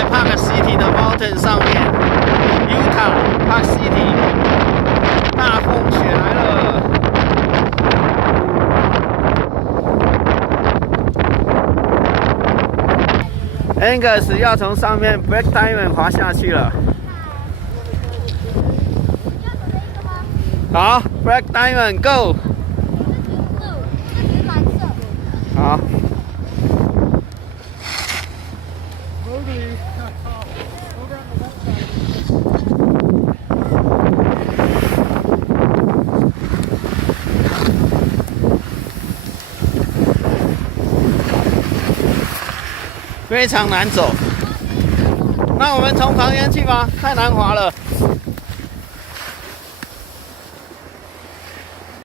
在 Park City 的 Mountain 上面 ，Utah Park City， 大风雪来了。Angus 要从上面 Black Diamond 滑下去了。好 ，Black Diamond Go。好。非常难走，那我们从旁边去吧，太难滑了。